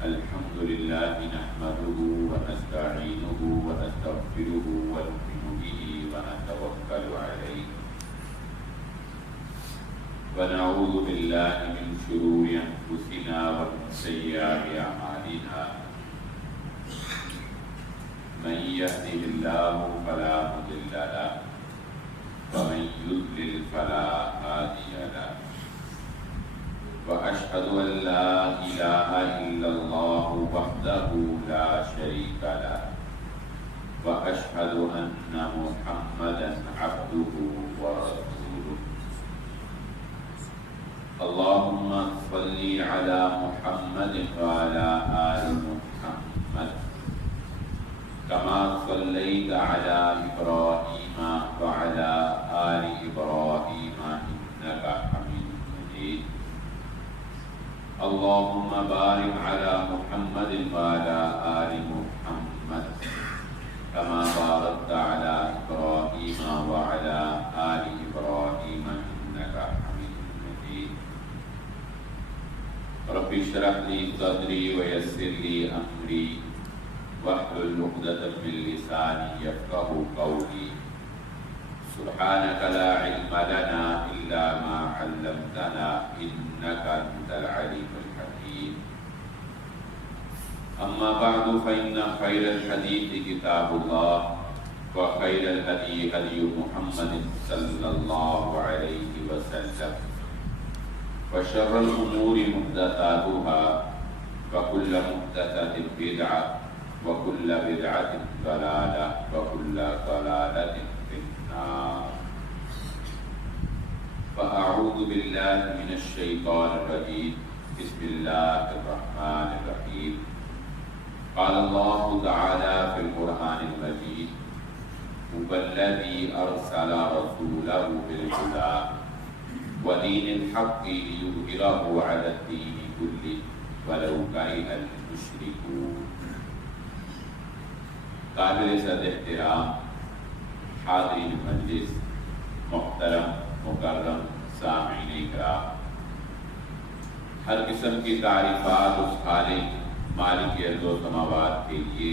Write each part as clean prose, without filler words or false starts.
الحمد لله نحمده ونستعينه ونستغفره ونؤمن به ونتوكل عليه ونعوذ بالله من شرور أنفسنا ومن سيئات أعمالنا من يهده الله فلا مضل له ومن يضلل فلا هادي له وأشهد أن لا إله إلا الله وحده لا شريك له وأشهد أن محمدا عبده ورسوله اللهم صل على محمد وعلى آل محمد كما صليت على إبراهيم وعلى آل إبراهيم إنك حميد مجيد اللهم بارك على محمد وعلى آل محمد كما باركت على إبراهيم وعلى آل إبراهيم إنك حميد مجيد رب اشرح لي صدري ويسر لي أمري واحلل عقدة من لساني يفقهوا قولي سبحانك لا علم لنا إلا ما علمتنا إنك أنت العليم الحكيم أما بعد فإن خير الحديث كتاب الله وخير الهدي هدي محمد صلى الله عليه وسلم وشر الأمور محدثاتها وكل محدثة بدعة وكل بدعة ضلالة وكل ضلالة في النار فأعوذ بالله من الشيطان الرجيم بسم الله الرحمن الرحيم قال الله تعالى في القرآن المجيد هو الذي أرسل رسوله بالهدى ودين الحق ليظهره على الدين كله ولو كره المشركون قابل صد احترام حاضرین مجلس، محترم مکرم سامعین اکرام، ہر قسم کی تعریفات اس خالق مالک ارض و سماوات کے لیے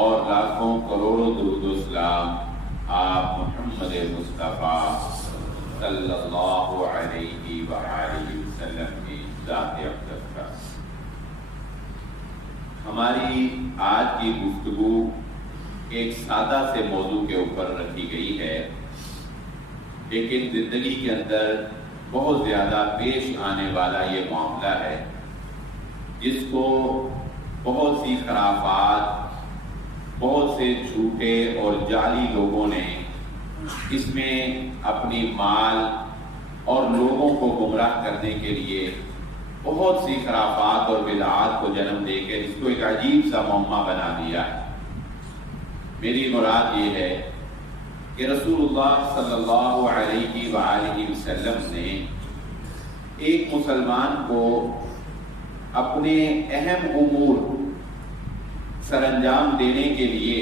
اور لاکھوں کروڑوں درود و سلام آپ محمد مصطفیٰ صلی اللہ علیہ وآلہ وسلم کی ذات اقدس کا۔ ہماری آج کی گفتگو ایک سادہ سے موضوع کے اوپر رکھی گئی ہے، لیکن زندگی کے اندر بہت زیادہ پیش آنے والا یہ معاملہ ہے جس کو بہت سی خرافات، بہت سے جھوٹے اور جعلی لوگوں نے اس میں اپنی مال اور لوگوں کو گمراہ کرنے کے لیے بہت سی خرافات اور بدعات کو جنم دے کے اس کو ایک عجیب سا معمہ بنا دیا ہے۔ میری مراد یہ ہے کہ رسول اللہ صلی اللہ علیہ وآلہ وسلم نے ایک مسلمان کو اپنے اہم امور سر انجام دینے کے لیے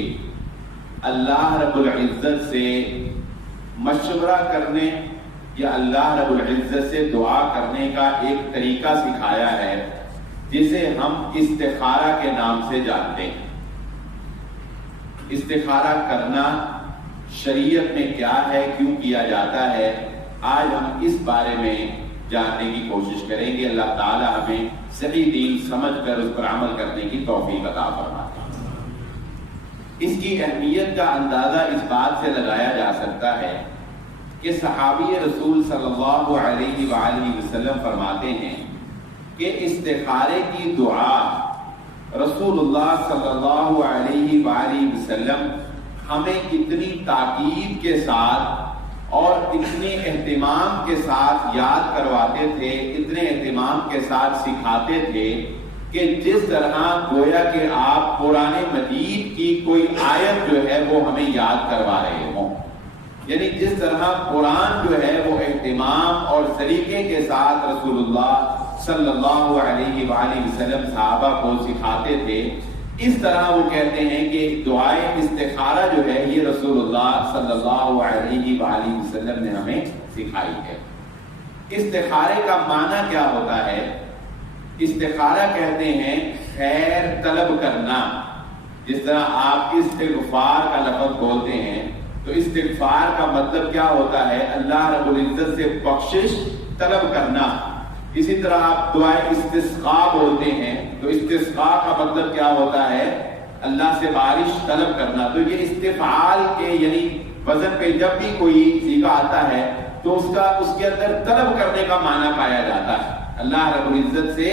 اللہ رب العزت سے مشورہ کرنے یا اللہ رب العزت سے دعا کرنے کا ایک طریقہ سکھایا ہے جسے ہم استخارہ کے نام سے جانتے ہیں۔ استخارہ کرنا شریعت میں کیا ہے، کیوں کیا جاتا ہے، آج ہم اس بارے میں جاننے کی کوشش کریں گے۔ اللہ تعالی ہمیں صحیح دین سمجھ کر اس پر عمل کرنے کی توفیق عطا فرمائے۔ اس کی اہمیت کا اندازہ اس بات سے لگایا جا سکتا ہے کہ صحابی رسول صلی اللہ علیہ وآلہ وسلم فرماتے ہیں کہ استخارے کی دعا رسول اللہ صلی اللہ علیہ وآلہ وسلم ہمیں اتنی تاکید کے ساتھ اور اتنے اہتمام کے ساتھ یاد کرواتے تھے، اتنے اہتمام کے ساتھ سکھاتے تھے کہ جس طرح گویا کہ آپ قرآن مجید کی کوئی آیت جو ہے وہ ہمیں یاد کروا رہے ہوں، یعنی جس طرح قرآن جو ہے وہ اہتمام اور سلیقے کے ساتھ رسول اللہ صلی اللہ علیہ وآلہ وسلم صحابہ کو سکھاتے تھے، اس طرح وہ کہتے ہیں کہ دعائے استخارہ جو ہے یہ رسول اللہ صلی اللہ علیہ وآلہ وسلم نے ہمیں سکھائی ہے۔ استخارے کا معنی کیا ہوتا ہے؟ استخارہ کہتے ہیں خیر طلب کرنا. جس طرح آپ استغفار کا لفظ بولتے ہیں تو استغفار کا مطلب کیا ہوتا ہے؟ اللہ رب العزت سے بخشش طلب کرنا. اسی طرح آپ دعائے استسقاء بولتے ہیں تو استسقاء کا مطلب کیا ہوتا ہے؟ اللہ سے بارش طلب کرنا. تو یہ استفعال کے یعنی وزن پہ جب بھی کوئی صیغہ آتا ہے تو اس کے اندر طلب کرنے کا معنی پایا جاتا ہے. اللہ رب العزت سے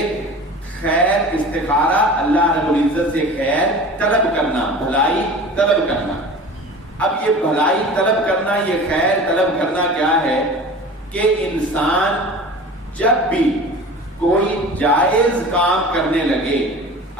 خیر استخارہ، اللہ رب العزت سے خیر طلب کرنا، بھلائی طلب کرنا. اب یہ بھلائی طلب کرنا، یہ خیر طلب کرنا کیا ہے کہ انسان جب بھی کوئی جائز کام کرنے لگے،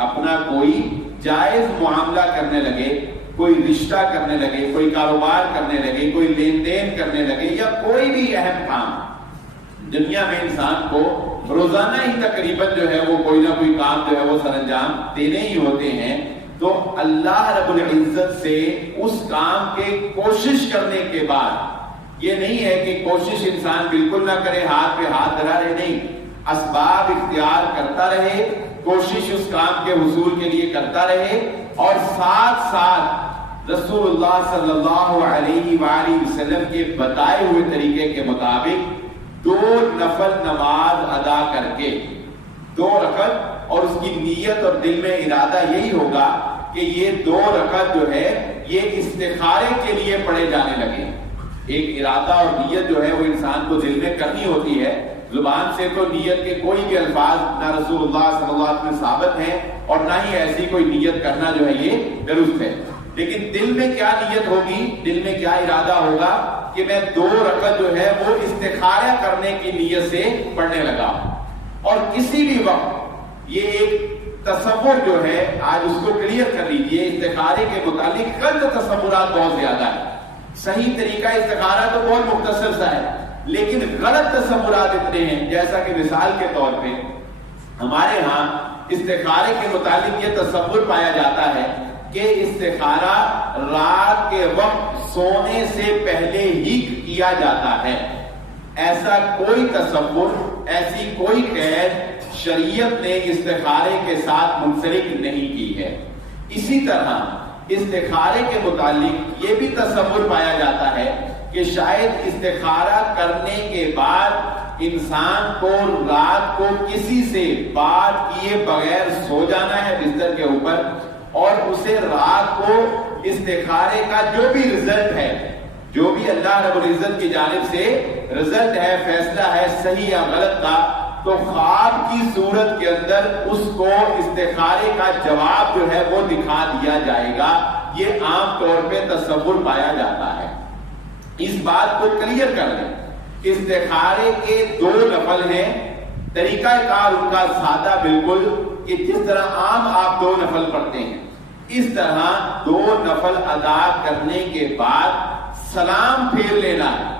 اپنا کوئی جائز معاملہ کرنے لگے، کوئی رشتہ کرنے لگے، کوئی کاروبار کرنے لگے، کوئی لین دین کرنے لگے، یا کوئی بھی اہم کام دنیا میں انسان کو روزانہ ہی تقریباً جو ہے وہ کوئی نہ کوئی کام جو ہے وہ سر انجام دینے ہی ہوتے ہیں، تو اللہ رب العزت سے اس کام کے کوشش کرنے کے بعد، یہ نہیں ہے کہ کوشش انسان بالکل نہ کرے، ہاتھ پہ ہاتھ دھرا رہے، نہیں، اسباب اختیار کرتا رہے، کوشش اس کام کے حصول کے لیے کرتا رہے، اور ساتھ ساتھ رسول اللہ صلی اللہ علیہ وآلہ وسلم کے بتائے ہوئے طریقے کے مطابق 2 نفل نماز ادا کر کے 2 رکعت، اور اس کی نیت اور دل میں ارادہ یہی ہوگا کہ یہ 2 رکعت جو ہے یہ استخارے کے لیے پڑھے جانے لگے. ایک ارادہ اور نیت جو ہے وہ انسان کو دل میں کرنی ہوتی ہے. زبان سے تو نیت کے کوئی بھی الفاظ نہ رسول اللہ صلی اللہ علیہ وسلم ثابت ہیں، اور نہ ہی ایسی کوئی نیت کرنا جو ہے یہ درست ہے. لیکن دل میں کیا نیت ہوگی، دل میں کیا ارادہ ہوگا کہ میں 2 رکعت جو ہے وہ استخارہ کرنے کی نیت سے پڑھنے لگا. اور کسی بھی وقت یہ ایک تصور جو ہے آج اس کو کلیئر کر لیجئے، استخارے کے متعلق غلط تصورات بہت زیادہ ہیں. صحیح طریقہ استخارہ تو بہت مختصر سا ہے، لیکن غلط تصورات اتنے ہیں. جیسا کہ مثال کے طور پہ ہمارے ہاں استخارے کے متعلق یہ تصور پایا جاتا ہے کہ استخارہ رات کے وقت سونے سے پہلے ہی کیا جاتا ہے. ایسا کوئی تصور، ایسی کوئی قید شریعت نے استخارے کے ساتھ منسلک نہیں کی ہے. اسی طرح استخارے کے متعلق یہ بھی تصور پایا جاتا ہے کہ شاید استخارہ کرنے کے بعد انسان کو رات کو کسی سے بات کیے بغیر سو جانا ہے بستر کے اوپر، اور اسے رات کو استخارے کا جو بھی رزلٹ ہے، جو بھی اللہ رب العزت کی جانب سے رزلٹ ہے، فیصلہ ہے صحیح یا غلط کا، تو خواب کی صورت کے اندر اس کو استخارے کا جواب جو ہے وہ دکھا دیا جائے گا. یہ عام طور پہ تصور پایا جاتا ہے. اس بات کو کلیئر کر لیں، استخارے کے 2 نفل ہیں. طریقہ کار ان کا سادہ بالکل، کہ جس طرح عام آپ 2 نفل پڑھتے ہیں، اس طرح 2 نفل ادا کرنے کے بعد سلام پھیر لینا ہے.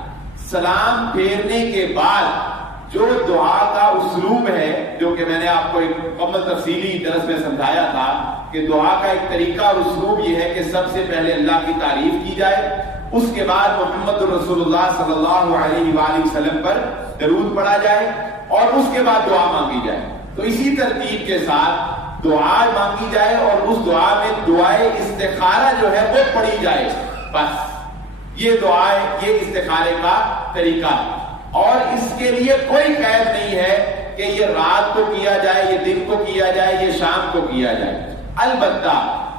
سلام پھیرنے کے بعد جو دعا کا اسلوب ہے، جو کہ میں نے آپ کو ایک مکمل تفصیلی درس میں سمجھایا تھا کہ دعا کا ایک طریقہ اور اسلوب یہ ہے کہ سب سے پہلے اللہ کی تعریف کی جائے، اس کے بعد محمد رسول اللہ صلی اللہ علیہ وآلہ وسلم پر درود پڑھا جائے، اور اس کے بعد دعا مانگی جائے. تو اسی ترتیب کے ساتھ دعا مانگی جائے، اور اس دعا میں دعائے استخارہ جو ہے وہ پڑھی جائے. بس یہ دعا، یہ استخارے کا طریقہ ہے. اور اس کے لیے کوئی قید نہیں ہے کہ یہ رات کو کیا جائے، یہ دن کو کیا جائے، یہ شام کو کیا جائے. البتہ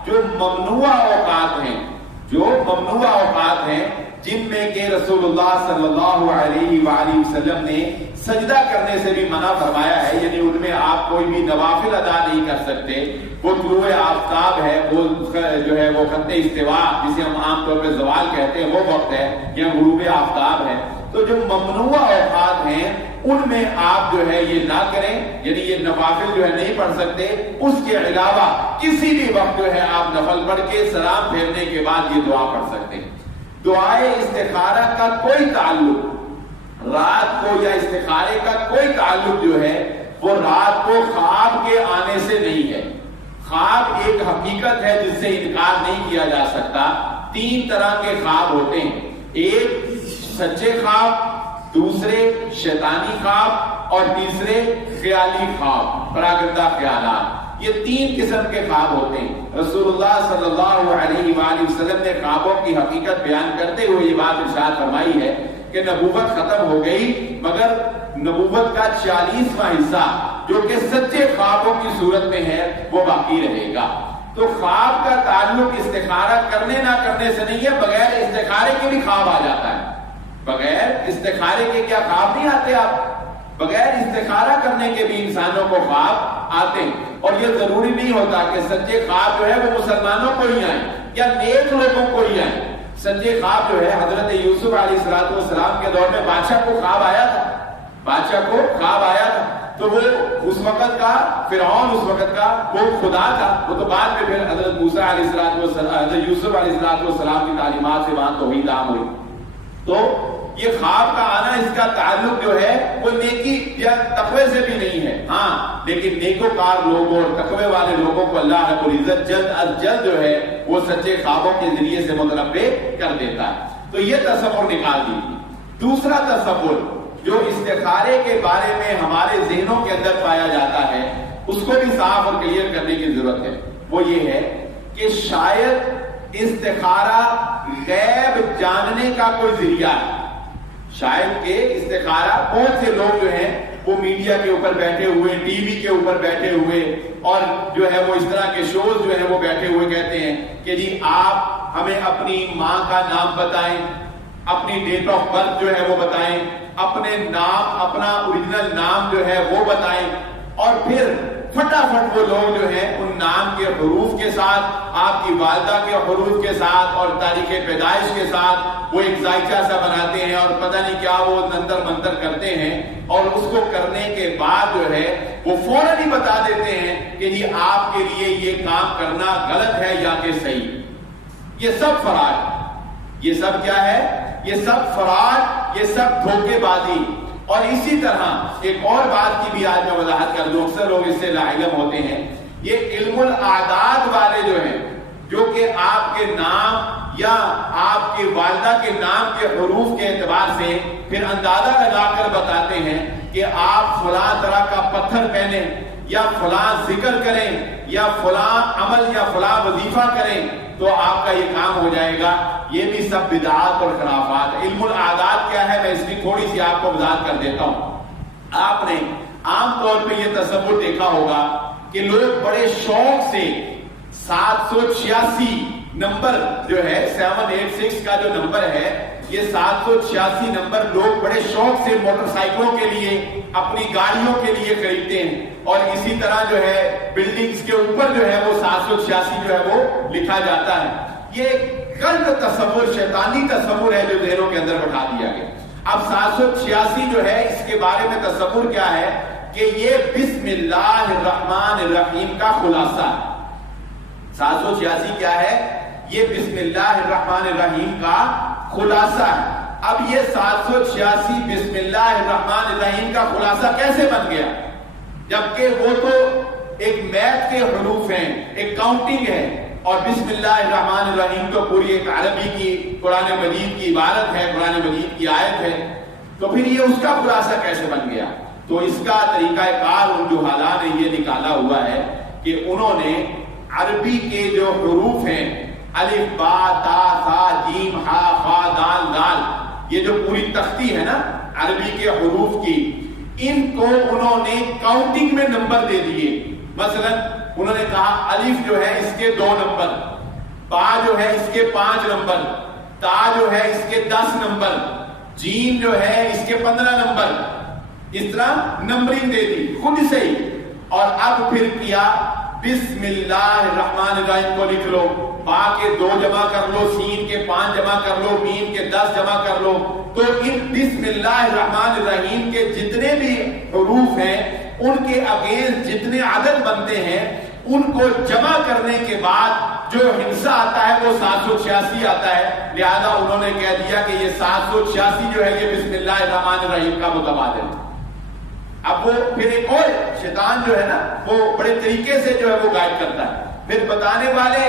جو ممنوع اوقات ہیں، جو ممنوع اوقات ہیں جن میں کہ رسول اللہ صلی اللہ علیہ وآلہ وسلم نے سجدہ کرنے سے بھی منع فرمایا ہے، یعنی ان میں آپ کوئی بھی نوافل ادا نہیں کر سکتے. وہ طلوع آفتاب ہے، وہ جو ہے وہ خط استوا جسے ہم عام طور پہ زوال کہتے ہیں وہ وقت ہے، یا غروب آفتاب ہے. تو جو ممنوع اوقات ہیں ان میں آپ جو ہے یہ نہ کریں، یعنی یہ نوافل جو ہے نہیں پڑھ سکتے. اس کے علاوہ کسی بھی وقت جو ہے آپ نفل پڑھ کے سلام پھیرنے کے بعد یہ دعا پڑھ سکتے ہیں. دعائے استخارہ کا کوئی تعلق رات کو، یا استخارے کا کوئی تعلق جو ہے وہ رات کو خواب کے آنے سے نہیں ہے. خواب ایک حقیقت ہے جس سے انکار نہیں کیا جا سکتا. 3 طرح کے خواب ہوتے ہیں، ایک سچے خواب، دوسرے شیطانی خواب، اور تیسرے خیالی خواب، پراگندہ خیالات۔ یہ تین قسم کے خواب ہوتے ہیں۔ رسول اللہ صلی اللہ علیہ وآلہ وسلم نے خوابوں کی حقیقت بیان کرتے ہوئے یہ بات ارشاد فرمائی ہے کہ نبوت ختم ہو گئی، مگر نبوت کا 40واں حصہ جو کہ سچے خوابوں کی صورت میں ہے وہ باقی رہے گا۔ تو خواب کا تعلق استخارہ کرنے نہ کرنے سے نہیں ہے، بغیر استخارے کے بھی خواب آ جاتا ہے۔ بغیر استخارے کے کیا خواب نہیں آتے؟ آپ بغیر استخارہ کرنے کے بھی انسانوں کو خواب آتے ہیں، اور یہ ضروری نہیں ہوتا کہ سچے خواب جو ہے وہ مسلمانوں کو ہی آئیں یا نیک لوگوں کو ہی آئیں۔ سچے خواب جو ہے حضرت یوسف علیہ السلام کے دور میں بادشاہ کو خواب آیا تھا، بادشاہ کو خواب آیا تھا، تو وہ اس وقت کا فرعون، اس وقت کا وہ خدا تھا، وہ تو بعد میں پھر حضرت موسیٰ حضرت یوسف علیہ السلام کی تعلیمات سے وہاں توحید عام ہوئی۔ تو یہ خواب کا آنا، اس کا تعلق جو ہے وہ نیکی یا تقوی سے بھی نہیں ہے، ہاں لیکن نیکوکار لوگوں اور تقوی والے لوگوں کو اللہ رب العزت جلد از جلد جو ہے وہ سچے خوابوں کے ذریعے سے متنبع کر دیتا ہے۔ تو یہ تصور نکال دیجیے۔ دوسرا تصور جو استخارے کے بارے میں ہمارے ذہنوں کے اندر پایا جاتا ہے، اس کو بھی صاف اور کلیئر کرنے کی ضرورت ہے۔ وہ یہ ہے کہ شاید استخارہ غیب جاننے کا کوئی ذریعہ ہے۔ شاید کہ استخارہ بہت سے لوگ جو ہیں وہ میڈیا کے اوپر بیٹھے ہوئے، ٹی وی کے اوپر بیٹھے ہوئے، اور جو ہے وہ اس طرح کے شوز جو ہیں وہ بیٹھے ہوئے کہتے ہیں کہ جی آپ ہمیں اپنی ماں کا نام بتائیں، اپنی ڈیٹ آف برتھ جو ہے وہ بتائیں، اپنے نام، اپنا اوریجنل نام جو ہے وہ بتائیں، اور پھر فٹافٹ وہ لوگ جو ہیں ان نام کے حروف کے ساتھ، آپ کی والدہ کے حروف کے ساتھ اور تاریخ پیدائش کے ساتھ وہ ایک ذائچہ سا بناتے ہیں اور پتہ نہیں کیا وہ نندر منتر کرتے ہیں، اور اس کو کرنے کے بعد جو ہے وہ فوراً ہی بتا دیتے ہیں کہ جی آپ کے لیے یہ کام کرنا غلط ہے یا کہ صحیح۔ یہ سب فراڈ، یہ سب کیا ہے؟ یہ سب فراڈ، یہ سب دھوکے بازی۔ اور اسی طرح ایک اور بات کی بھی آج میں وضاحت کر دوں، اکثر لوگ اس سے لاعلم ہوتے ہیں، یہ علم الاعداد والے جو ہیں، جو کہ آپ کے نام یا آپ کے والدہ کے نام کے حروف کے اعتبار سے پھر اندازہ لگا کر بتاتے ہیں کہ آپ فلاں طرح کا پتھر پہنیں یا فلاں ذکر کریں یا فلاں عمل یا فلاں وظیفہ کریں تو آپ کا یہ کام ہو جائے گا۔ یہ بھی سب بدعات اور خرافات ہے۔ علم الاعداد کیا ہے، میں اس کی تھوڑی سی آپ کو وضاحت کر دیتا ہوں۔ آپ نے عام طور پہ یہ تصور دیکھا ہوگا کہ لوگ بڑے شوق سے 786 نمبر جو ہے 786 کا جو نمبر ہے، یہ 786 نمبر لوگ بڑے شوق سے موٹر سائیکلوں کے لیے، اپنی گاڑیوں کے لیے خریدتے ہیں، اور اسی طرح جو ہے بلڈنگز کے اوپر جو ہے وہ 786 جو ہے وہ لکھا جاتا ہے۔ یہ ایک غلط تصور، شیطانی تصور ہے جو ذہنوں کے اندر بٹھا دیا گیا۔ اب 786 جو ہے اس کے بارے میں تصور کیا ہے کہ یہ بسم اللہ الرحمن الرحیم کا خلاصہ ہے۔ 786 کیا ہے؟ یہ بسم اللہ الرحمن الرحیم کا خلاصہ ہے۔ اب یہ 786 بسم اللہ الرحمن الرحیم کا خلاصہ کیسے بن گیا؟ جبکہ وہ تو ایک میتھ کے حروف ہیں، ایک کاؤنٹنگ ہے، اور بسم اللہ الرحمن الرحیم تو پوری ایک عربی کی قرآن مجید کی عبارت ہے، قرآن مجید کی آیت ہے، تو پھر یہ اس کا خلاصہ کیسے بن گیا؟ تو اس کا طریقہ کار ان جہالاء نے یہ نکالا ہوا ہے کہ انہوں نے عربی کے جو حروف ہیں، الف با تا ثا جیم ہا فا دال دال، یہ جو پوری تختی ہے نا عربی کے حروف کی، ان کو انہوں نے کاؤنٹنگ میں نمبر دے دیے۔ مثلا انہوں نے کہا الف جو ہے اس کے 2 نمبر، با جو ہے اس کے 5 نمبر، تا جو ہے اس کے 10 نمبر، جیم جو ہے اس کے 15 نمبر، اس طرح نمبرنگ دے دی خود سے ہی۔ اور اب پھر کیا، بسم اللہ الرحمن الرحیم کو لکھ لو، با کے 2 جمع کر لو، سین کے 5 جمع کر لو، میم کے 10 جمع کر لو۔ تو ان بسم اللہ الرحمن الرحیم کے جتنے بھی حروف ہیں ان کے اگینسٹ جتنے عدد بنتے ہیں ان کو جمع کرنے کے بعد جو ہندسہ آتا ہے وہ 786 آتا ہے۔ لہذا انہوں نے کہہ دیا کہ یہ 786 جو ہے یہ بسم اللہ الرحمن الرحیم کا متبادل ہے۔ اب وہ پھر ایک اور شیطان جو ہے نا وہ بڑے طریقے سے جو ہے وہ گائیڈ کرتا ہے، پھر بتانے والے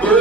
2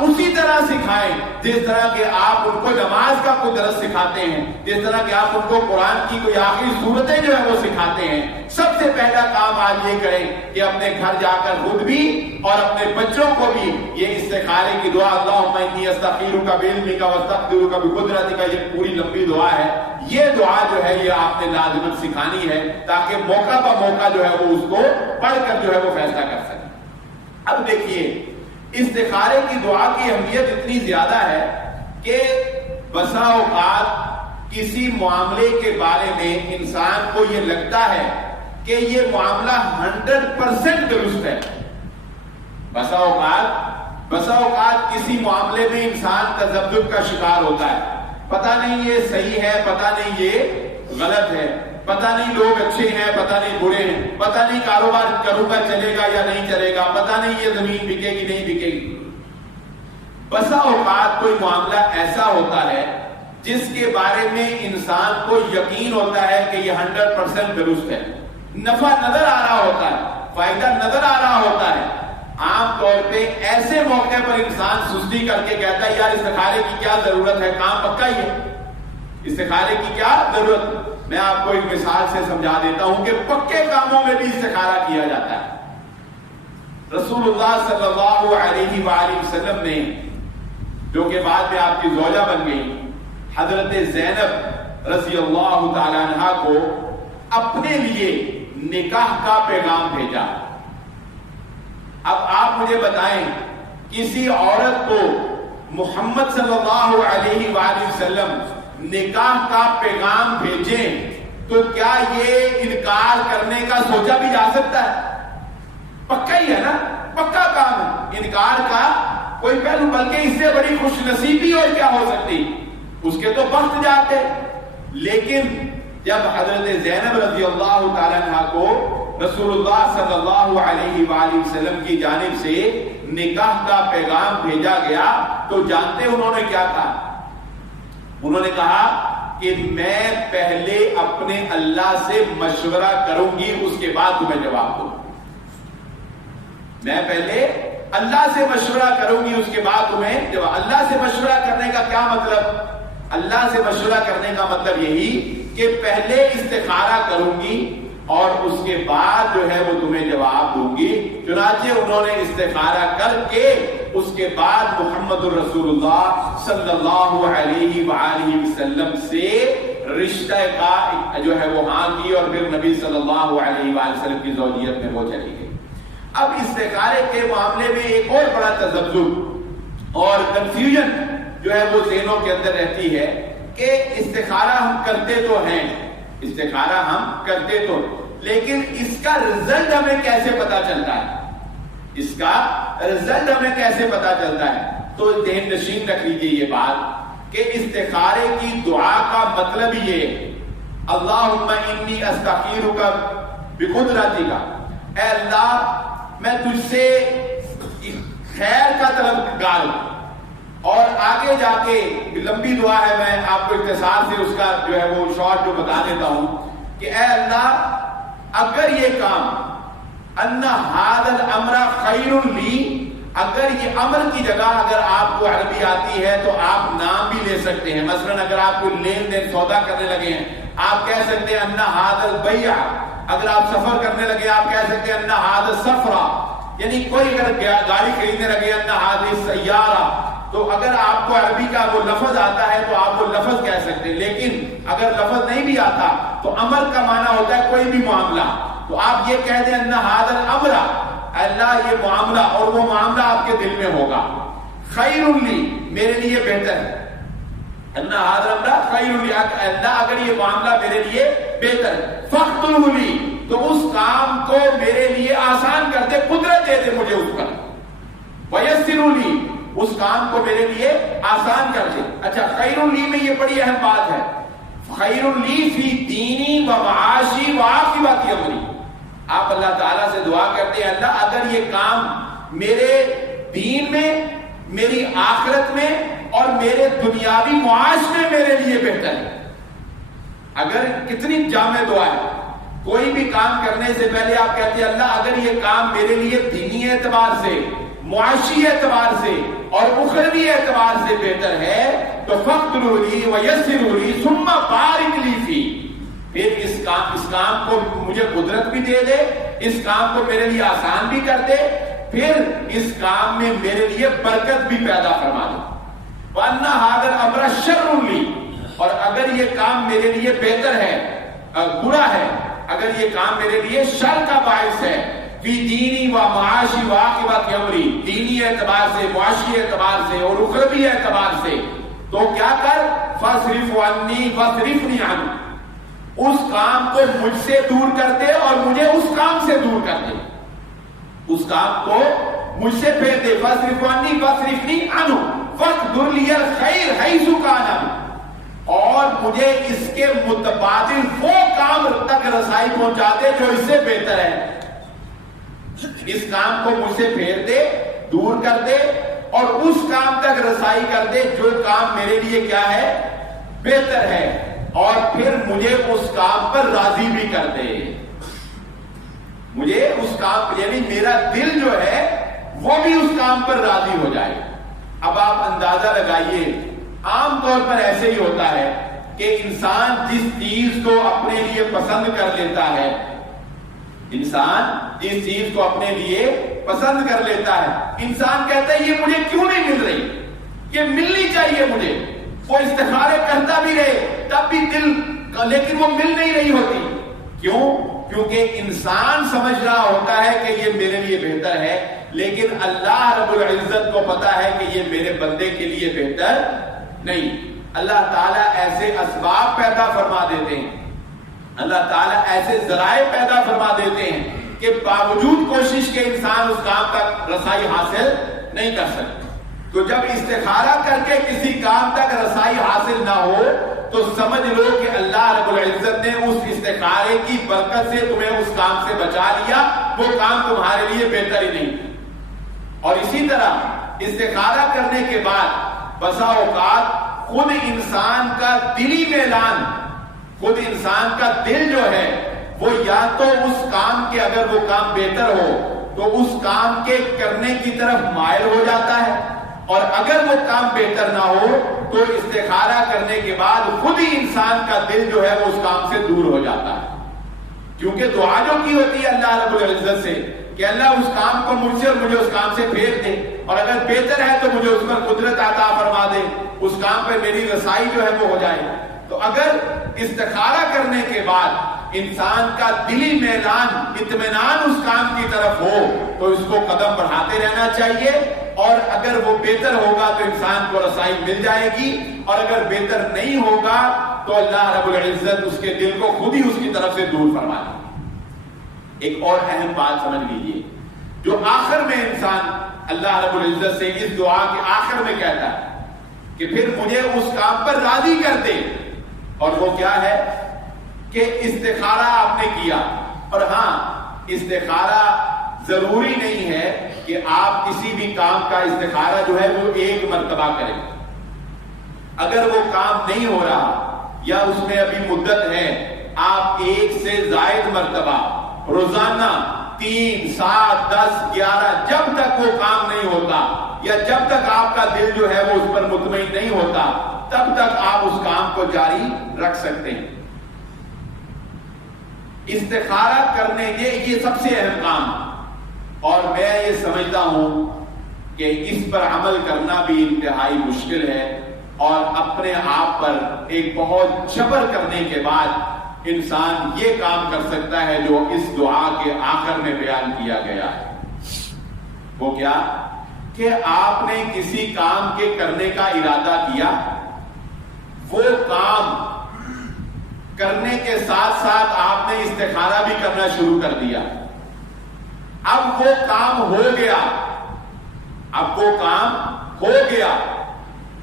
آپ اسی طرح سکھائیں جس طرح کہ آپ ان کو نماز کا کوئی درس سکھاتے ہیں، جس طرح کہ آپ ان کو قرآن کی کوئی آخری صورتیں جو ہے وہ سکھاتے ہیں۔ سب سے پہلا کام آج یہ کریں کہ اپنے گھر جا کر خود بھی اور اپنے بچوں کو بھی یہ استخارے کی دعا، اللہم انی استخیرک بعلمک واستقدرک بقدرتک، یہ پوری لمبی دعا ہے، یہ دعا جو ہے یہ آپ نے لازماً سکھانی ہے تاکہ موقع بہ موقع جو ہے وہ اس کو پڑھ کر جو ہے وہ فیصلہ کر سکے۔ اب دیکھیے استخارے کی دعا کی اہمیت اتنی زیادہ ہے کہ بسا اوقات کسی معاملے کے بارے میں انسان کو یہ لگتا ہے کہ یہ معاملہ 100% درست ہے۔ بسا اوقات کسی معاملے میں انسان تذبذب کا شکار ہوتا ہے، پتہ نہیں یہ صحیح ہے، پتہ نہیں یہ غلط ہے، پتہ نہیں لوگ اچھے ہیں، پتہ نہیں برے ہیں، پتہ نہیں کاروبار کروں گا چلے گا یا نہیں چلے گا، پتہ نہیں یہ زمین بکے گی نہیں بکے گی۔ بسا اوقات کوئی معاملہ ایسا ہوتا ہے جس کے بارے میں انسان کو یقین ہوتا ہے کہ یہ 100% درست ہے، نفع نظر آ رہا ہوتا ہے، فائدہ نظر آ رہا ہوتا ہے۔ عام طور پہ ایسے موقع پر انسان سستی کر کے کہتا ہے یار استخارے کی کیا ضرورت ہے، کام پکا ہی ہے، استخارے کی کیا ضرورت۔ میں آپ کو ایک مثال سے سمجھا دیتا ہوں کہ پکے کاموں میں بھی استخارہ کیا جاتا ہے۔ رسول اللہ صلی اللہ علیہ وآلہ وسلم نے، جو کہ بعد میں آپ کی زوجہ بن گئی، حضرت زینب رضی اللہ تعالی عنہا کو اپنے لیے نکاح کا پیغام بھیجا۔ اب آپ مجھے بتائیں کسی عورت کو محمد صلی اللہ علیہ وآلہ وسلم نکاح کا پیغام بھیجیں تو کیا یہ انکار کرنے کا سوچا بھی جا سکتا ہے؟ پکا ہی ہے نا، پکا کام ہے، انکار کا کوئی پہلو، بلکہ اس سے بڑی خوش نصیبی اور کیا ہو سکتی، اس کے تو بخت جاتے۔ لیکن جب حضرت زینب رضی اللہ تعالی عنہ کو رسول اللہ صلی اللہ علیہ وآلہ وسلم کی جانب سے نکاح کا پیغام بھیجا گیا تو جانتے انہوں نے کیا کہا؟ انہوں نے کہا کہ میں پہلے اپنے اللہ سے مشورہ کروں گی، اس کے بعد تمہیں جواب دوں۔ میں پہلے اللہ سے مشورہ کروں گی، اس کے بعد تمہیں جواب۔ اللہ سے مشورہ کرنے کا کیا مطلب؟ اللہ سے مشورہ کرنے کا مطلب یہی کہ پہلے استخارہ کروں گی اور اس کے بعد جو ہے وہ تمہیں جواب دوں گی۔ چنانچہ انہوں نے استخارہ کر کے اس کے بعد محمد الرسول اللہ صلی اللہ علیہ وآلہ وسلم سے رشتہ کا جو ہے وہ ہاں کی، اور پھر نبی صلی اللہ علیہ وآلہ وسلم کی زوجیت میں وہ چلی گئی۔ اب استخارے کے معاملے میں ایک اور بڑا تذبذب اور کنفیوژن جو ہے وہ ذہنوں کے اندر رہتی ہے کہ استخارہ ہم کرتے تو ہیں، استخارہ ہم کرتے تو، لیکن اس کا رزلٹ ہمیں کیسے پتا چلتا ہے؟ اس کا رزلٹ ہمیں کیسے پتا چلتا ہے؟ تو ذہن نشین رکھ لیجیے یہ بات کہ استخارے کی دعا کا مطلب یہ اللہم انی استخیرک بقدرتک، اے اللہ میں تجھ سے خیر کا طلبگار ہوں۔ اور آگے جا کے لمبی دعا ہے، میں آپ کو اختصار سے اس کا جو ہے وہ شارٹ جو بتا دیتا ہوں کہ اے اللہ اگر یہ کام ان ھذا الامر خیر لی، اگر یہ امر کی جگہ اگر آپ کو عربی آتی ہے تو آپ نام بھی لے سکتے ہیں، مثلا اگر آپ کو لین دین سودا کرنے لگے ہیں آپ کہہ سکتے ہیں ان ھذا البیع، اگر آپ سفر کرنے لگے آپ کہہ سکتے ہیں ان ھذا السفر، یعنی کوئی اگر گاڑی خریدنے لگے ان ھذا السیارہ، تو اگر آپ کو عربی کا وہ لفظ آتا ہے تو آپ وہ لفظ کہہ سکتے ہیں۔ لیکن اگر لفظ نہیں بھی آتا تو امر کا معنی ہوتا ہے کوئی بھی معاملہ، تو آپ یہ کہہ دیں ان ھذا الامر، اللہ یہ معاملہ، اور وہ معاملہ آپ کے دل میں ہوگا، خیر لی، میرے لیے بہتر ہے، ان ھذا الامر خیر لی، اللہ اگر یہ معاملہ میرے لیے بہتر ہے، فاخترہ لی، تو اس کام کو میرے لیے آسان کر دے، قدرت دے دے مجھے اس پر، ویسر لی، اس کام کو میرے لیے آسان کر دے۔ اچھا خیر لی میں یہ بڑی اہم بات ہے، خیر لی فی دینی و معاشی و عاقبت امری، آپ اللہ تعالیٰ سے دعا کرتے ہیں اللہ اگر یہ کام میرے دین میں، میری آخرت میں اور میرے دنیاوی معاش میں میرے لیے بہتر ہے۔ اگر کتنی جامع دعا ہے، کوئی بھی کام کرنے سے پہلے آپ کہتے ہیں اللہ اگر یہ کام میرے لیے دینی اعتبار سے، معاشی اعتبار سے اور اخروی اعتبار سے بہتر ہے تو فقدروا لی ویسروا لی ثم بارک لی فی، پھر اس کام کو مجھے قدرت بھی دے دے، اس کام کو میرے لیے آسان بھی کر دے، پھر اس کام میں میرے لیے برکت بھی پیدا فرما دے۔ وَأَنَّ هَذَا الْأَمْرَ شَرٌّ لِّي، اور اگر یہ کام میرے لیے بہتر ہے، برا ہے، اگر یہ کام میرے لیے شر کا باعث ہے، فی دینی و معاشی و عاقبت امری، دینی اعتبار سے، معاشی اعتبار سے اور اخروی اعتبار سے، تو کیا کر فَاصْرِفْ عَنِّي فَاصْرِفْنِي عَنْهُ، اس کام کو مجھ سے دور کر دے اور مجھے اس کام سے دور کر دے، اس کام کو مجھ سے پھیر دے۔ فَاصْرِفْ عَنِّي فَاصْرِفْنِي عَنْهُ فَاقْدُرْ لِيَ الْخَيْرَ حَيْثُ كَانَ، اور مجھے اس کے متبادل وہ کام تک رسائی پہنچا دے جو اس سے بہتر ہے۔ اس کام کو مجھ سے پھیر دے، دور کر دے اور اس کام تک رسائی کر دے جو کام میرے لیے کیا ہے، بہتر ہے، اور پھر مجھے اس کام پر راضی بھی کر دے، مجھے اس کام یعنی میرا دل جو ہے وہ بھی اس کام پر راضی ہو جائے۔ اب آپ اندازہ لگائیے، عام طور پر ایسے ہی ہوتا ہے کہ انسان جس چیز کو اپنے لیے پسند کر لیتا ہے، انسان جس چیز کو اپنے لیے پسند کر لیتا ہے، انسان کہتا ہے یہ مجھے کیوں نہیں مل رہی، یہ ملنی چاہیے مجھے، وہ استخارے کرتا بھی رہے تب بھی دل، لیکن وہ مل نہیں رہی ہوتی۔ کیوں؟ کیونکہ انسان سمجھ رہا ہوتا ہے کہ یہ میرے لیے بہتر ہے، لیکن اللہ رب العزت کو پتا ہے کہ یہ میرے بندے کے لیے بہتر نہیں۔ اللہ تعالیٰ ایسے اسباب پیدا فرما دیتے ہیں، اللہ تعالیٰ ایسے ذرائع پیدا فرما دیتے ہیں کہ باوجود کوشش کے انسان اس کام تک رسائی حاصل نہیں کر سکتا۔ تو جب استخارہ کر کے کسی کام تک رسائی حاصل نہ ہو تو سمجھ لو کہ اللہ رب العزت نے اس استخارے کی برکت سے تمہیں اس کام سے بچا لیا، وہ کام تمہارے لیے بہتر ہی نہیں۔ اور اسی طرح استخارہ کرنے کے بعد بسا اوقات خود انسان کا دلی میلان، خود انسان کا دل جو ہے وہ یا تو اس کام کے، اگر وہ کام بہتر ہو تو اس کام کے کرنے کی طرف مائل ہو جاتا ہے، اور اگر وہ کام بہتر نہ ہو تو استخارہ کرنے کے بعد خود ہی انسان کا دل جو ہے وہ اس کام سے دور ہو جاتا ہے۔ کیونکہ دعا جو کی ہوتی ہے اللہ رب العزت سے کہ اللہ اس کام کو مجھ سے اور مجھے اس کام سے پھیر دے، اور اگر بہتر ہے تو مجھے اس پر قدرت عطا فرما دے، اس کام پہ میری رسائی جو ہے وہ ہو جائے۔ تو اگر استخارہ کرنے کے بعد انسان کا دلی میلان، اطمینان اس کام کی طرف ہو تو اس کو قدم بڑھاتے رہنا چاہیے، اور اگر وہ بہتر ہوگا تو انسان کو رسائی مل جائے گی، اور اگر بہتر نہیں ہوگا تو اللہ رب العزت اس کے دل کو خود ہی اس کی طرف سے دور فرما دے۔ ایک اور اہم بات سمجھ لیجیے، جو آخر میں انسان اللہ رب العزت سے اس دعا کے آخر میں کہتا ہے کہ پھر مجھے اس کام پر راضی کر دے، اور وہ کیا ہے کہ استخارہ آپ نے کیا۔ اور ہاں، استخارہ ضروری نہیں ہے کہ آپ کسی بھی کام کا استخارہ جو ہے وہ ایک مرتبہ کریں۔ اگر وہ کام نہیں ہو رہا یا اس میں ابھی مدت ہے، آپ ایک سے زائد مرتبہ روزانہ 3، 7، 10، 11 جب تک وہ کام نہیں ہوتا یا جب تک آپ کا دل جو ہے وہ اس پر مطمئن نہیں ہوتا تب تک آپ اس کام کو جاری رکھ سکتے ہیں۔ استخارہ کرنے کے یہ سب سے اہم کام، اور میں یہ سمجھتا ہوں کہ اس پر عمل کرنا بھی انتہائی مشکل ہے، اور اپنے آپ پر ایک بہت جبر کرنے کے بعد انسان یہ کام کر سکتا ہے جو اس دعا کے آخر میں بیان کیا گیا ہے۔ وہ کیا کہ آپ نے کسی کام کے کرنے کا ارادہ کیا، وہ کام کرنے کے ساتھ ساتھ آپ نے استخارہ بھی کرنا شروع کر دیا۔ اب وہ کام ہو گیا، اب وہ کام ہو گیا،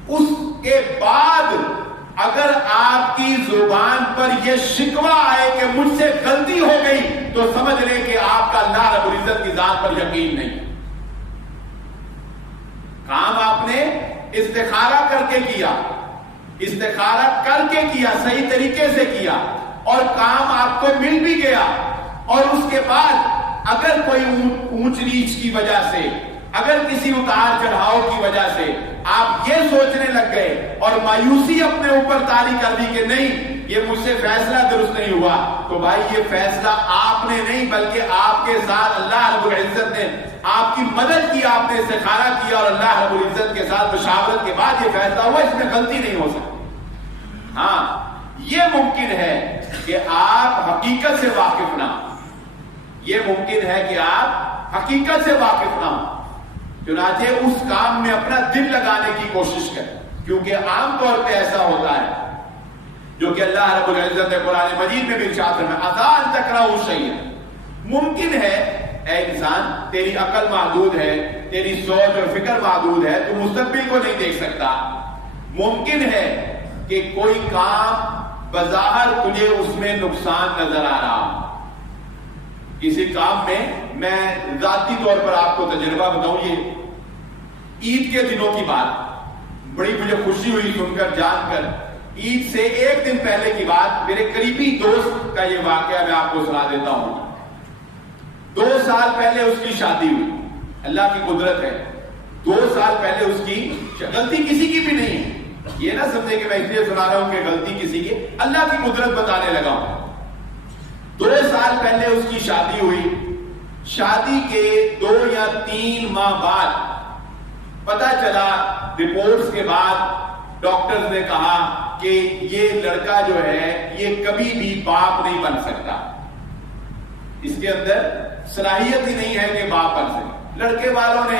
اس کے بعد اگر آپ کی زبان پر یہ شکوہ آئے کہ مجھ سے غلطی ہو گئی تو سمجھ لیں کہ آپ کا اللہ رب العزت کی ذات پر یقین نہیں۔ کام آپ نے استخارہ کر کے کیا، استخارہ کر کے کیا، صحیح طریقے سے کیا، اور کام آپ کو مل بھی گیا، اور اس کے بعد اگر کوئی اونچ نیچ کی وجہ سے، اگر کسی اتار چڑھاؤ کی وجہ سے آپ یہ سوچنے لگ گئے اور مایوسی اپنے اوپر طاری کر دی کہ نہیں یہ مجھ سے فیصلہ درست نہیں ہوا، تو بھائی یہ فیصلہ آپ نے نہیں بلکہ آپ کے ساتھ اللہ رب العزت نے آپ کی مدد کی، آپ نے استخارہ کیا اور اللہ رب العزت کے ساتھ مشاورت کے بعد یہ فیصلہ ہوا، اس میں غلطی نہیں ہو سکتی۔ ہاں یہ ممکن ہے کہ آپ حقیقت سے واقف نہ ہوں، یہ ممکن ہے کہ آپ حقیقت سے واقف نہ ہوں، چنانچہ اس کام میں اپنا دل لگانے کی کوشش کریں، کیونکہ عام طور پہ ایسا ہوتا ہے جو کہ اللہ رب العزت نے قرآن مجید میں بھی ارشاد فرمایا عسیٰ ان تکرہوا شیئا، ممکن ہے اے انسان تیری عقل محدود ہے، تیری سوچ اور فکر محدود ہے، تو مستقبل کو نہیں دیکھ سکتا، ممکن ہے کہ کوئی کام بظاہر تجھے اس میں نقصان نظر آ رہا ہو، کسی کام میں ذاتی طور پر آپ کو تجربہ بتاؤں، یہ عید کے دنوں کی بات، بڑی مجھے خوشی ہوئی سن کر جان کر، عید سے ایک دن پہلے کی بات، میرے قریبی دوست کا یہ واقعہ میں آپ کو سنا دیتا ہوں۔ 2 سال پہلے اس کی شادی ہوئی، اللہ کی قدرت ہے، 2 سال پہلے اس کی غلطی کسی کی بھی نہیں ہے، یہ نہ سمجھے کہ میں اس لیے سنا رہا ہوں کہ غلطی کسی کی، اللہ کی قدرت بتانے لگا ہوں۔ 2 سال پہلے اس کی شادی ہوئی، شادی کے 2 یا 3 ماہ بعد پتا چلا، رپورٹس کے بعد ڈاکٹرز نے کہا کہ یہ لڑکا جو ہے یہ کبھی بھی باپ نہیں بن سکتا، اس کے اندر صلاحیت ہی نہیں ہے کہ باپ بن سکے۔ لڑکے والوں نے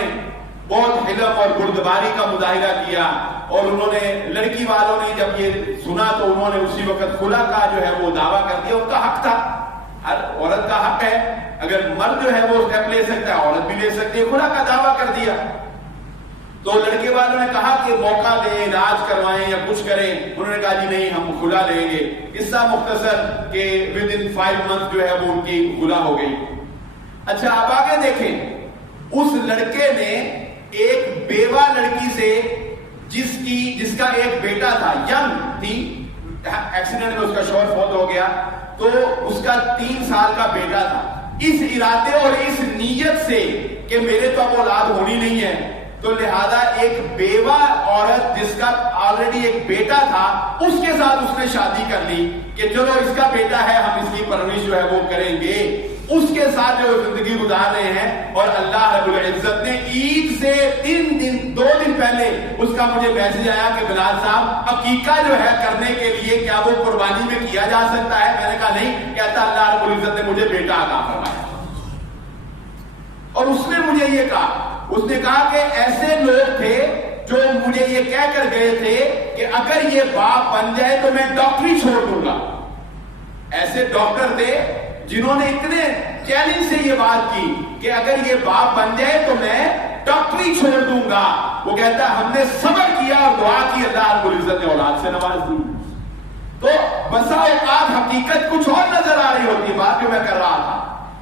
بہت حلم اور بردباری کا مظاہرہ کیا، اور انہوں نے لڑکی والوں نے جب یہ سنا تو انہوں نے اسی وقت خلا کا جو ہے وہ دعویٰ کر دیا، ان کا حق تھا، ہر عورت کا حق ہے، اگر مرد جو ہے وہ اسٹیپ لے سکتا ہے عورت بھی لے سکتی ہے، خلا کا دعویٰ کر دیا۔ تو لڑکے والوں نے کہا کہ موقع دیں، علاج کروائیں یا کچھ کریں، انہوں نے کہا جی نہیں ہم خلا لیں گے۔ قصہ مختصر کہ within 5 months جو ہے وہ ان کی خلا ہو گئی۔ اچھا آپ آگے دیکھیں، اس لڑکے نے ایک بیوہ لڑکی سے جس کا ایک بیٹا تھا، ینگ تھی، ایکسیڈنٹ میں اس کا شوہر فوت ہو گیا، تو اس کا 3 سال کا بیٹا تھا، اس ارادے اور اس نیت سے کہ میرے تو اب اولاد ہونی نہیں ہے، تو لہذا ایک بیوہ عورت جس کا آلریڈی ایک بیٹا تھا اس کے ساتھ اس نے شادی کر لی کہ چلو اس کا بیٹا ہے ہم اس کی پرورش جو ہے وہ کریں گے، اس کے ساتھ جو زندگی گزار رہے ہیں۔ اور اللہ رب العزت نے عید سے 2 دن پہلے اس کا مجھے میسج آیا کہ بلال صاحب عقیقہ جو ہے کرنے کے لیے کیا وہ قربانی میں کیا جا سکتا ہے؟ میں نے کہا نہیں، کہتا اللہ رب العزت نے مجھے بیٹا عطا فرمایا، اور اس نے مجھے یہ کہا، اس نے کہا کہ ایسے لوگ تھے جو مجھے یہ کہہ کر گئے تھے کہ اگر یہ باپ بن جائے تو میں ڈاکٹری چھوڑ دوں گا، ایسے ڈاکٹر تھے جنہوں نے اتنے چیلنج سے یہ بات کی کہ اگر یہ باپ بن جائے تو میں ڈاکٹری چھوڑ دوں گا۔ وہ کہتا ہے ہم نے صبر کیا اور دعا کی، اللہ رب العزت نے اولاد سے نواز دی۔ تو بسا اوقات حقیقت کچھ اور نظر آ رہی ہوتی ہے، بات جو میں کر رہا تھا،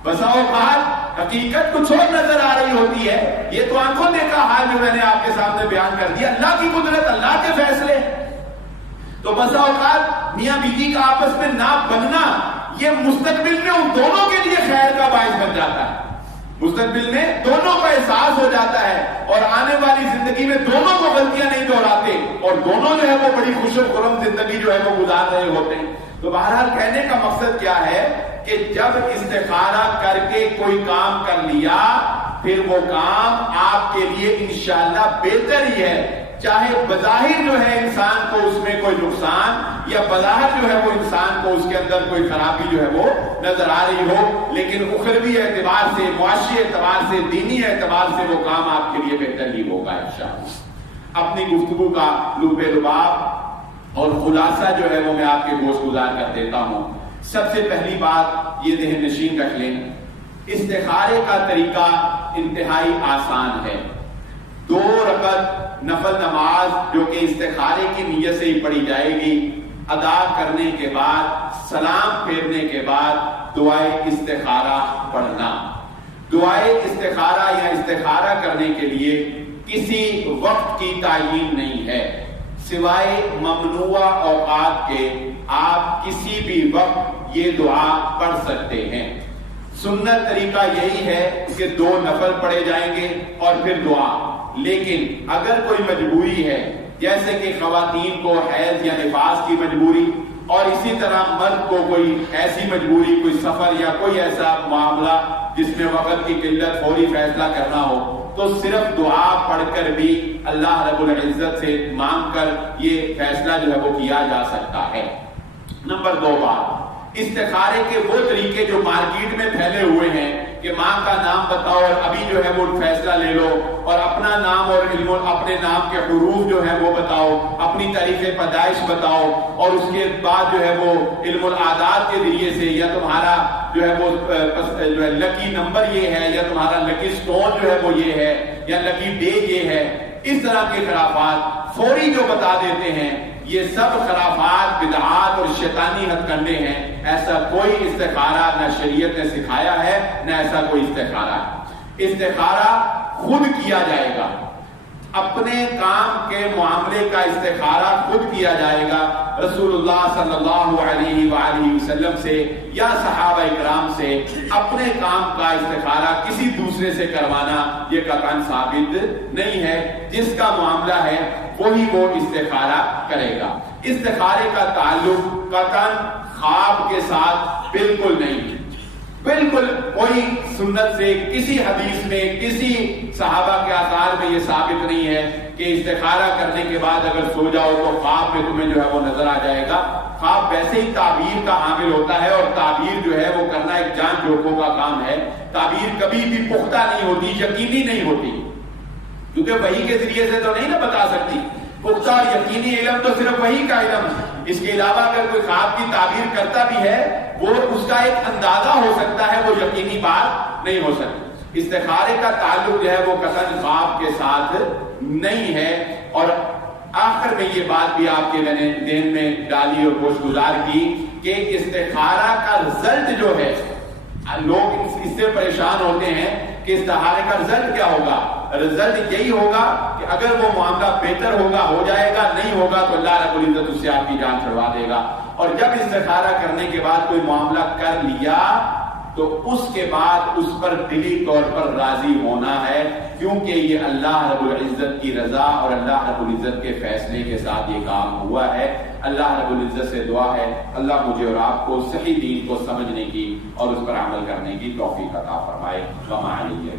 بسا اوقات حقیقت کچھ اور نظر آ رہی ہوتی ہے، یہ تو آنکھوں دیکھا حال جو میں نے آپ کے سامنے بیان کر دیا، اللہ کی قدرت، اللہ کے فیصلے۔ تو بسا اوقات میاں بیوی کا آپس میں نہ بننا یہ مستقبل میں ان دونوں کے لیے خیر کا باعث بن جاتا ہے، مستقبل میں دونوں کا احساس ہو جاتا ہے، اور آنے والی زندگی میں دونوں کو غلطیاں نہیں دہراتے، اور دونوں جو ہے وہ بڑی خوش و خرم زندگی جو ہے وہ گزار رہے ہوتے ہیں۔ تو بہرحال کہنے کا مقصد کیا ہے کہ جب استخارہ کر کے کوئی کام کر لیا پھر وہ کام آپ کے لیے انشاءاللہ بہتر ہی ہے، چاہے بظاہر جو ہے انسان کو اس میں کوئی نقصان یا بظاہر جو ہے وہ انسان کو اس کے اندر کوئی خرابی جو ہے وہ نظر آ رہی ہو، لیکن اخروی اعتبار سے، معاشی اعتبار سے، دینی اعتبار سے وہ کام آپ کے لیے بہتر ہی ہوگا انشاءاللہ۔ اپنی گفتگو کا لب لباب اور خلاصہ جو ہے وہ میں آپ کے گوش گزار کر دیتا ہوں۔ سب سے پہلی بات یہ ذہن نشین رکھ لیں، استخارے کا طریقہ انتہائی آسان ہے۔ 2 رکعت نفل نماز جو کہ استخارے کی نیت سے ہی پڑھی جائے گی، ادا کرنے کے بعد سلام پھیرنے کے بعد دعائے استخارہ پڑھنا۔ دعائے استخارہ یا استخارہ کرنے کے لیے کسی وقت کی تعیین نہیں ہے، سوائے ممنوع اوقات کے آپ کسی بھی وقت یہ دعا پڑھ سکتے ہیں۔ سنت طریقہ یہی ہے کہ 2 نفل پڑھے جائیں گے اور پھر دعا. لیکن اگر کوئی مجبوری ہے جیسے کہ خواتین کو حیض یا نفاس کی مجبوری اور اسی طرح مرد کو کوئی ایسی مجبوری, کوئی سفر یا کوئی ایسا معاملہ جس میں وقت کی قلت فوری فیصلہ کرنا ہو, تو صرف دعا پڑھ کر بھی اللہ رب العزت سے مانگ کر یہ فیصلہ جو ہے وہ کیا جا سکتا ہے. نمبر 2 بات, استخارے کے وہ طریقے جو مارکیٹ میں پھیلے ہوئے ہیں کہ ماں کا نام بتاؤ اور ابھی جو ہے وہ فیصلہ لے لو, اور اپنا نام اور علم اپنے نام کے حروف جو ہے وہ بتاؤ, اپنی تاریخ پیدائش بتاؤ, اور اس کے بعد جو ہے وہ علم العادات کے ذریعے سے یا تمہارا جو ہے وہ لکی نمبر یہ ہے یا تمہارا لکی سٹون جو ہے وہ یہ ہے یا لکی ڈے یہ ہے, اس طرح کے خرافات فوری جو بتا دیتے ہیں, یہ سب خرافات, بدعات اور شیطانی ہتھ کنڈے ہیں. ایسا کوئی استخارہ نہ شریعت نے سکھایا ہے نہ ایسا کوئی استخارہ ہے. استخارہ خود کیا جائے گا, اپنے کام کے معاملے کا استخارہ خود کیا جائے گا. رسول اللہ صلی اللہ علیہ وآلہ وسلم سے یا صحابہ اکرام سے اپنے کام کا استخارہ کسی دوسرے سے کروانا یہ قطعاً ثابت نہیں ہے. جس کا معاملہ ہے وہی وہ استخارہ کرے گا. استخارے کا تعلق قطعاً خواب کے ساتھ بالکل نہیں, بالکل کوئی سنت سے, کسی حدیث میں, کسی صحابہ کے آثار میں یہ ثابت نہیں ہے کہ استخارہ کرنے کے بعد اگر سو جاؤ تو خواب میں تمہیں جو ہے وہ نظر آ جائے گا. خواب ویسے ہی تعبیر کا حامل ہوتا ہے, اور تعبیر جو ہے وہ کرنا ایک جان جوکھوں کا کام ہے. تعبیر کبھی بھی پختہ نہیں ہوتی, یقینی نہیں ہوتی, کیونکہ وحی کے ذریعے سے تو نہیں نہ بتا سکتی. پختہ اور یقینی علم تو صرف وحی کا علم ہے. اس کے علاوہ اگر کوئی خواب کی تعبیر کرتا بھی ہے وہ اس کا ایک اندازہ ہو سکتا ہے, وہ یقینی بات نہیں ہو سکتی. استخارے کا تعلق جو ہے وہ قطعاً خواب کے ساتھ نہیں ہے. اور آخر میں یہ بات بھی آپ کے ذہن میں ڈالی اور گوش گزار کی کہ استخارہ کا رزلٹ جو ہے, لوگ اس سے پریشان ہوتے ہیں کہ استخارے کا رزلٹ کیا ہوگا. رزلٹ یہی ہوگا کہ اگر وہ معاملہ بہتر ہوگا ہو جائے گا, نہیں ہوگا تو اللہ رب العزت اس سے آپ کی جان چھڑوا دے گا. اور جب استخارہ کرنے کے بعد کوئی معاملہ کر لیا تو اس کے بعد اس پر دلی طور پر راضی ہونا ہے, کیونکہ یہ اللہ رب العزت کی رضا اور اللہ رب العزت کے فیصلے کے ساتھ یہ کام ہوا ہے. اللہ رب العزت سے دعا ہے اللہ مجھے اور آپ کو صحیح دین کو سمجھنے کی اور اس پر عمل کرنے کی توفیق عطا فرمائے. وما علیہ